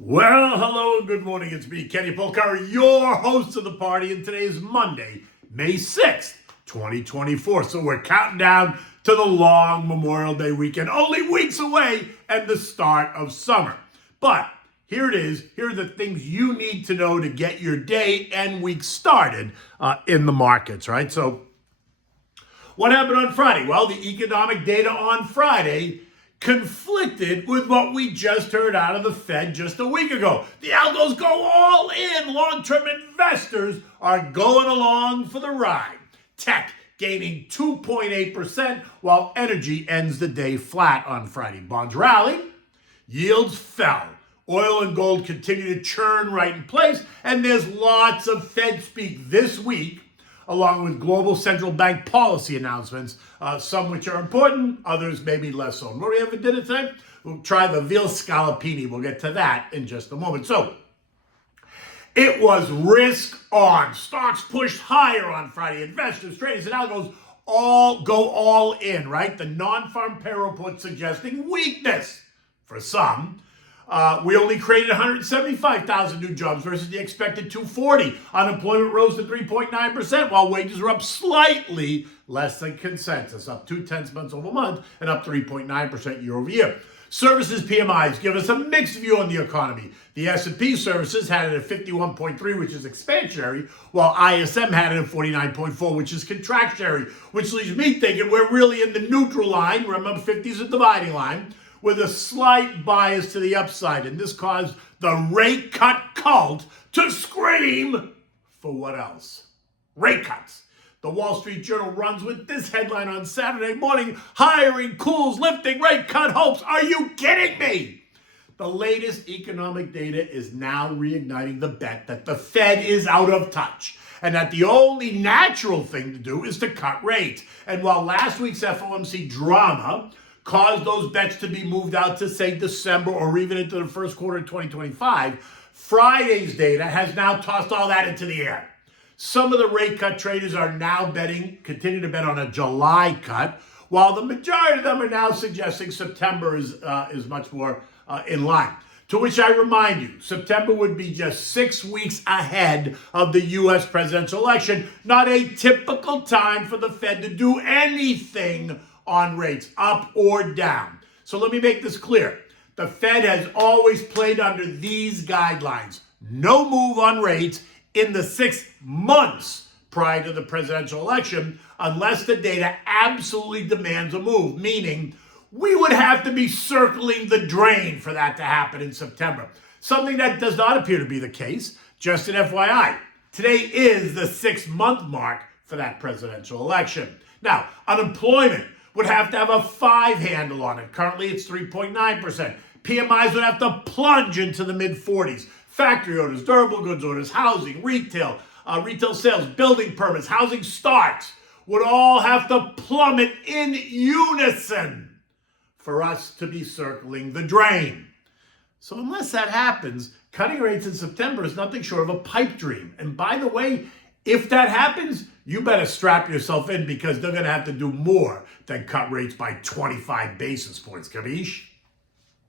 Well, hello and good morning. It's me, Kenny Polcari, your host of the party, and today is Monday, May 6th, 2024. So we're counting down to the long Memorial Day weekend, only weeks away, and the start of summer. But here it is. Here are the things you need to know to get your day and week started in the markets, right? So what happened on Friday? Well, the economic data on Friday conflicted with what we just heard out of the Fed just a week ago. The algos go all in. Long-term investors are going along for the ride. Tech gaining 2.8%, while energy ends the day flat on Friday. Bonds rallied, yields fell. Oil and gold continue to churn right in place, and there's lots of Fed speak this week, along with global central bank policy announcements, some which are important, others maybe less so. What do we have for dinner today? We'll try the Veal Scaloppini. We'll get to that in just a moment. So it was risk on. Stocks pushed higher on Friday. Investors, traders, and algos all go all in, right? The non-farm payroll report suggesting weakness for some. We only created 175,000 new jobs versus the expected 240. Unemployment rose to 3.9%, while wages were up slightly less than consensus, up 0.2 months over month and up 3.9% year over year. Services PMIs give us a mixed view on the economy. The S&P services had it at 51.3, which is expansionary, while ISM had it at 49.4, which is contractionary, which leaves me thinking we're really in the neutral line. Remember, 50 is a dividing line, with a slight bias to the upside. And this caused the rate cut cult to scream for what else? Rate cuts. The Wall Street Journal runs with this headline on Saturday morning: hiring cools, lifting rate cut hopes. Are you kidding me? The latest economic data is now reigniting the bet that the Fed is out of touch, and that the only natural thing to do is to cut rates. And while last week's FOMC drama caused those bets to be moved out to, say, December or even into the first quarter of 2025, Friday's data has now tossed all that into the air. Some of the rate cut traders are now continue to bet on a July cut, while the majority of them are now suggesting September is much more in line. To which I remind you, September would be just 6 weeks ahead of the U.S. presidential election, not a typical time for the Fed to do anything on rates, up or down. So let me make this clear. The Fed has always played under these guidelines: no move on rates in the 6 months prior to the presidential election, unless the data absolutely demands a move, meaning we would have to be circling the drain for that to happen in September. Something that does not appear to be the case. Just an FYI, today is the 6-month mark for that presidential election. Now, unemployment would have to have a 5 handle on it. Currently, it's 3.9%. PMIs would have to plunge into the mid-40s. Factory orders, durable goods orders, housing, retail sales, building permits, housing starts would all have to plummet in unison for us to be circling the drain. So unless that happens, cutting rates in September is nothing short of a pipe dream. And by the way, if that happens, you better strap yourself in, because they're going to have to do more than cut rates by 25 basis points. Capiche?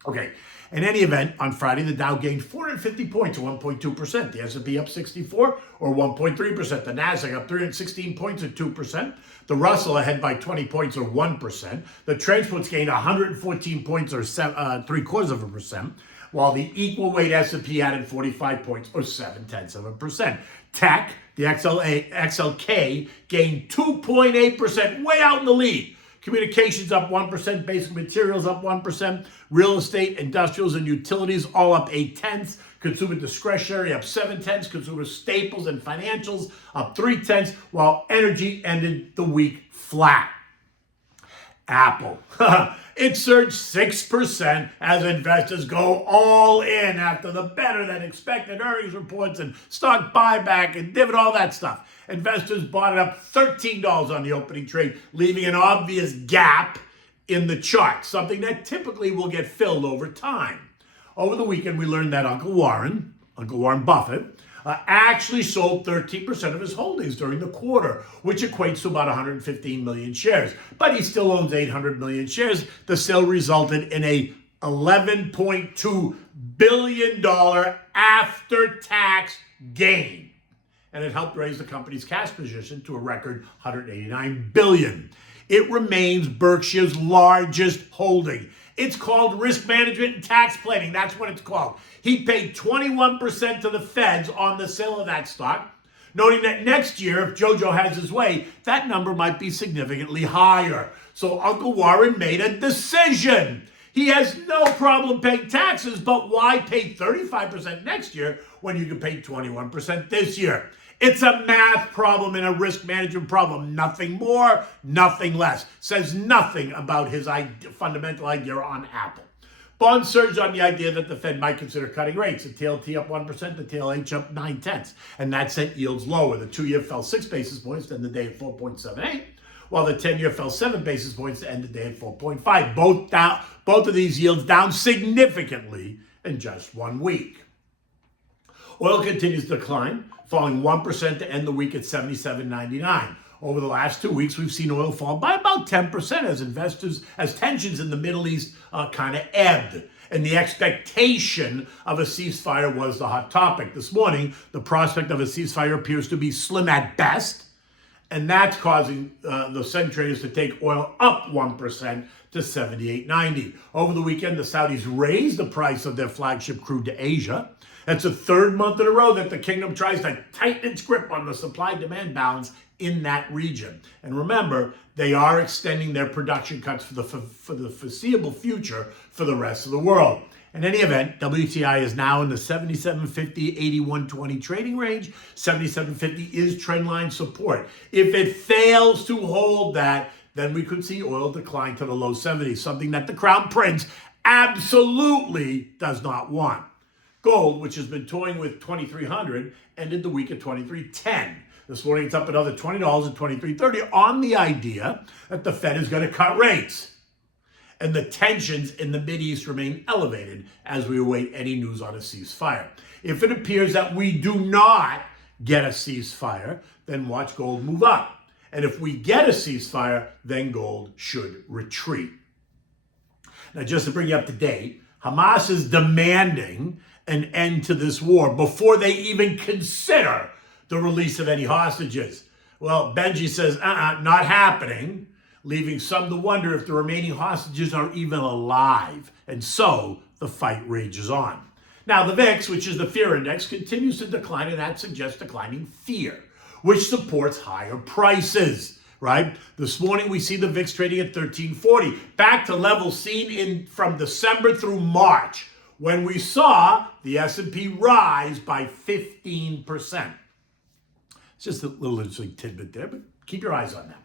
Okay. In any event, on Friday, the Dow gained 450 points, or 1.2%. The S&P up 64, or 1.3%. The Nasdaq up 316 points, or 2%. The Russell ahead by 20 points, or 1%. The transports gained 114 points, or 0.75%. While the equal weight S&P added 45 points, or 0.7%. Tech, the XLK, gained 2.8%, way out in the lead. Communications up 1%, basic materials up 1%, real estate, industrials, and utilities all up 0.8. Consumer discretionary up 0.7. Consumer staples and financials up 0.3, while energy ended the week flat. Apple. It surged 6% as investors go all in after the better than expected earnings reports and stock buyback and dividend, all that stuff. Investors bought it up $13 on the opening trade, leaving an obvious gap in the chart, something that typically will get filled over time. Over the weekend, we learned that Uncle Warren Buffett, actually sold 13% of his holdings during the quarter, which equates to about 115 million shares. But he still owns 800 million shares. The sale resulted in a $11.2 billion after-tax gain. And it helped raise the company's cash position to a record $189 billion. It remains Berkshire's largest holding. It's called risk management and tax planning. That's what it's called. He paid 21% to the feds on the sale of that stock, noting that next year, if JoJo has his way, that number might be significantly higher. So Uncle Warren made a decision. He has no problem paying taxes, but why pay 35% next year when you can pay 21% this year? It's a math problem and a risk management problem. Nothing more, nothing less. Says nothing about his fundamental idea on Apple. Bonds surged on the idea that the Fed might consider cutting rates. The TLT up 1%, the TLH up 0.9, and that sent yields lower. The 2-year fell 6 basis points to end the day at 4.78, while the 10-year fell 7 basis points to end the day at 4.5. Both of these yields down significantly in just 1 week. Oil continues to decline, falling 1% to end the week at $77.99. Over the last 2 weeks, we've seen oil fall by about 10% as tensions in the Middle East kind of ebbed. And the expectation of a ceasefire was the hot topic. This morning, the prospect of a ceasefire appears to be slim at best, and that's causing the Sen traders to take oil up 1% to $78.90. Over the weekend, the Saudis raised the price of their flagship crude to Asia. That's the third month in a row that the kingdom tries to tighten its grip on the supply-demand balance in that region. And remember, they are extending their production cuts for the foreseeable future for the rest of the world. In any event, WTI is now in the 77.50, 81.20 trading range. 77.50 is trendline support. If it fails to hold that, then we could see oil decline to the low 70s, something that the Crown Prince absolutely does not want. Gold, which has been toying with 2,300, ended the week at 23.10. This morning, it's up another $20 at 23.30 on the idea that the Fed is going to cut rates. And the tensions in the Mideast remain elevated as we await any news on a ceasefire. If it appears that we do not get a ceasefire, then watch gold move up. And if we get a ceasefire, then gold should retreat. Now, just to bring you up to date, Hamas is demanding an end to this war before they even consider the release of any hostages. Well, Benji says, not happening, leaving some to wonder if the remaining hostages are even alive. And so the fight rages on. Now, the VIX, which is the fear index, continues to decline, and that suggests declining fear, which supports higher prices, right? This morning, we see the VIX trading at 1340, back to levels seen from December through March, when we saw the S&P rise by 15%. It's just a little interesting tidbit there, but keep your eyes on that.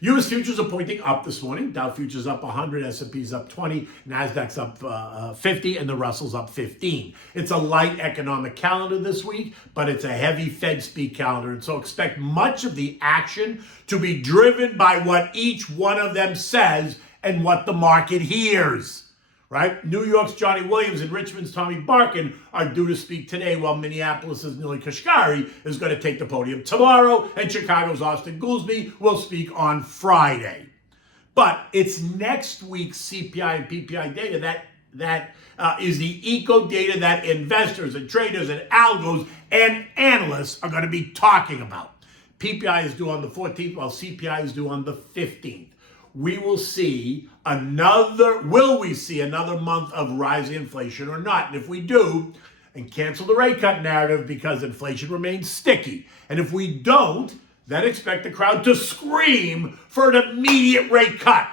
U.S. futures are pointing up this morning. Dow futures up 100, S&P's up 20, NASDAQ's up 50, and the Russell's up 15. It's a light economic calendar this week, but it's a heavy Fed speak calendar, and so expect much of the action to be driven by what each one of them says and what the market hears. Right? New York's Johnny Williams and Richmond's Tommy Barkin are due to speak today, while Minneapolis's Nili Kashkari is going to take the podium tomorrow, and Chicago's Austin Goolsbee will speak on Friday. But it's next week's CPI and PPI data that is the eco data that investors and traders and algos and analysts are going to be talking about. PPI is due on the 14th, while CPI is due on the 15th. Will we see another month of rising inflation or not? And if we do, and cancel the rate cut narrative because inflation remains sticky. And if we don't, then expect the crowd to scream for an immediate rate cut.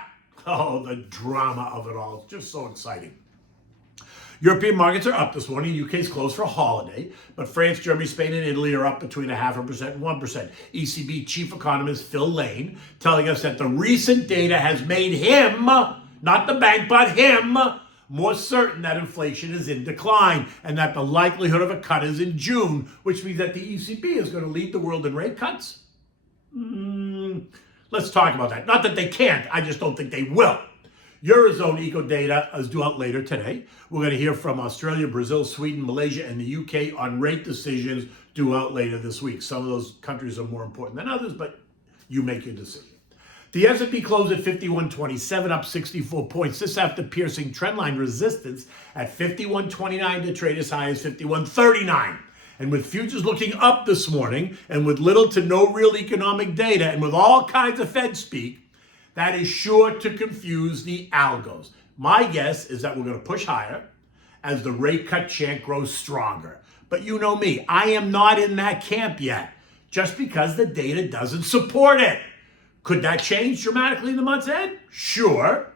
Oh, the drama of it all. It's just so exciting. European markets are up this morning. UK's closed for a holiday, but France, Germany, Spain, and Italy are up between 0.5% and 1%. ECB chief economist Phil Lane telling us that the recent data has made him, not the bank, but him, more certain that inflation is in decline and that the likelihood of a cut is in June, which means that the ECB is going to lead the world in rate cuts. Let's talk about that. Not that they can't, I just don't think they will. Eurozone eco data is due out later today. We're going to hear from Australia, Brazil, Sweden, Malaysia, and the UK on rate decisions due out later this week. Some of those countries are more important than others, but you make your decision. The S&P closed at 51.27, up 64 points. This after piercing trendline resistance at 51.29 to trade as high as 51.39. And with futures looking up this morning, and with little to no real economic data, and with all kinds of Fed speak, that is sure to confuse the algos. My guess is that we're going to push higher as the rate cut chant grows stronger. But you know me, I am not in that camp yet, just because the data doesn't support it. Could that change dramatically in the months ahead? Sure.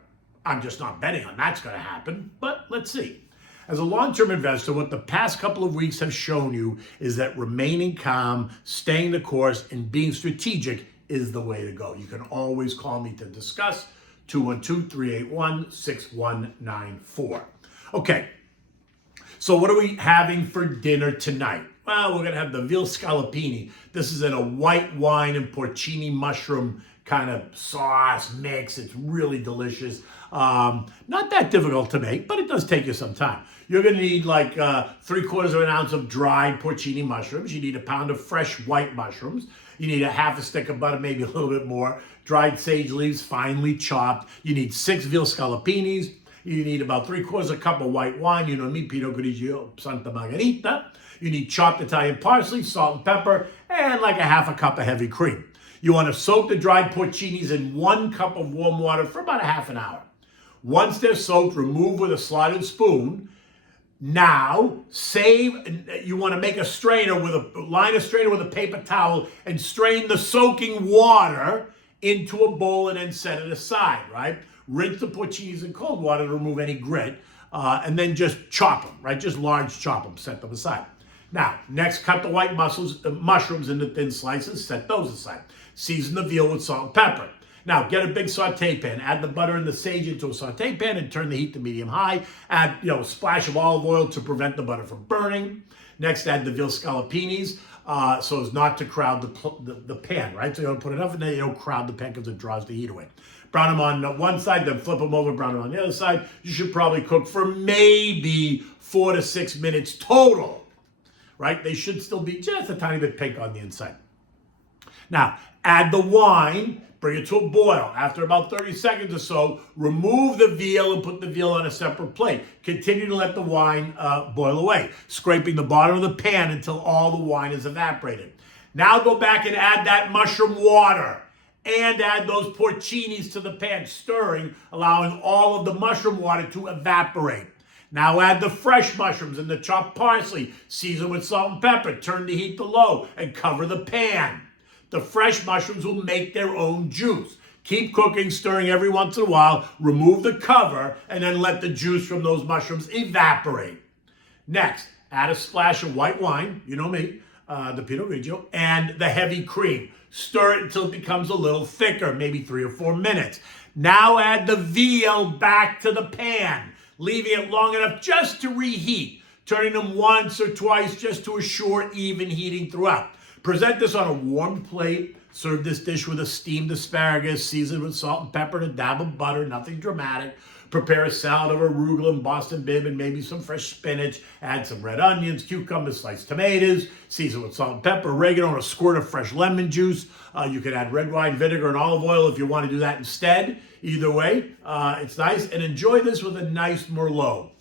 I'm just not betting on that's going to happen, but let's see. As a long-term investor, what the past couple of weeks have shown you is that remaining calm, staying the course, and being strategic is the way to go. You can always call me to discuss, 212-381-6194. Okay, so what are we having for dinner tonight? Well, we're going to have the Veal Scaloppini. This is in a white wine and porcini mushroom kind of sauce mix. It's really delicious. Not that difficult to make, but it does take you some time. You're going to need like 3/4 of an ounce of dried porcini mushrooms. You need a pound of fresh white mushrooms. You need a half a stick of butter, maybe a little bit more. Dried sage leaves, finely chopped. You need 6 veal scaloppinis. You need about 3/4 a cup of white wine. You know me, Pinot Grigio, Santa Margherita. You need chopped Italian parsley, salt and pepper, and like a half a cup of heavy cream. You want to soak the dried porcinis in 1 cup of warm water for about a half an hour. Once they're soaked, remove with a slotted spoon. Now, you want to make a strainer line a strainer with a paper towel and strain the soaking water into a bowl and then set it aside, right? Rinse the porcinis in cold water to remove any grit, and then just chop them, right? Just large chop them, set them aside. Now, next, cut the white mushrooms into thin slices, set those aside. Season the veal with salt and pepper. Now, get a big saute pan. Add the butter and the sage into a saute pan and turn the heat to medium-high. Add, a splash of olive oil to prevent the butter from burning. Next, add the veal scaloppinis so as not to crowd the pan, right? So you don't put enough in there, you don't crowd the pan because it draws the heat away. Brown them on one side, then flip them over, brown them on the other side. You should probably cook for maybe 4 to 6 minutes total, right? They should still be just a tiny bit pink on the inside. Now, add the wine, bring it to a boil. After about 30 seconds or so, remove the veal and put the veal on a separate plate. Continue to let the wine boil away, scraping the bottom of the pan until all the wine is evaporated. Now go back and add that mushroom water and add those porcinis to the pan, stirring, allowing all of the mushroom water to evaporate. Now add the fresh mushrooms and the chopped parsley, season with salt and pepper, turn the heat to low, and cover the pan. The fresh mushrooms will make their own juice. Keep cooking, stirring every once in a while, remove the cover, and then let the juice from those mushrooms evaporate. Next, add a splash of white wine, you know me, the Pinot Grigio, and the heavy cream. Stir it until it becomes a little thicker, maybe 3 or 4 minutes. Now add the veal back to the pan, leaving it long enough just to reheat, turning them once or twice just to assure even heating throughout. Present this on a warm plate. Serve this dish with a steamed asparagus, seasoned with salt and pepper and a dab of butter, nothing dramatic. Prepare a salad of arugula and Boston bib and maybe some fresh spinach. Add some red onions, cucumbers, sliced tomatoes. Season with salt and pepper, oregano, and a squirt of fresh lemon juice. You can add red wine vinegar and olive oil if you want to do that instead. Either way, it's nice. And enjoy this with a nice Merlot,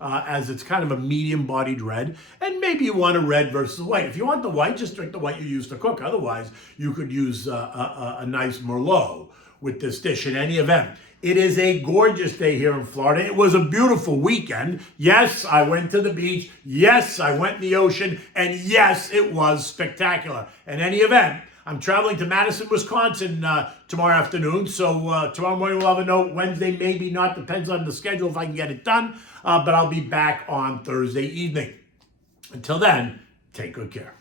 as it's kind of a medium-bodied red. And maybe you want a red versus white. If you want the white, just drink the white you used to cook. Otherwise, you could use a nice Merlot with this dish in any event. It is a gorgeous day here in Florida. It was a beautiful weekend. Yes, I went to the beach. Yes, I went in the ocean. And yes, it was spectacular. In any event, I'm traveling to Madison, Wisconsin tomorrow afternoon. So tomorrow morning we'll have a note. Wednesday, maybe not. Depends on the schedule if I can get it done. But I'll be back on Thursday evening. Until then, take good care.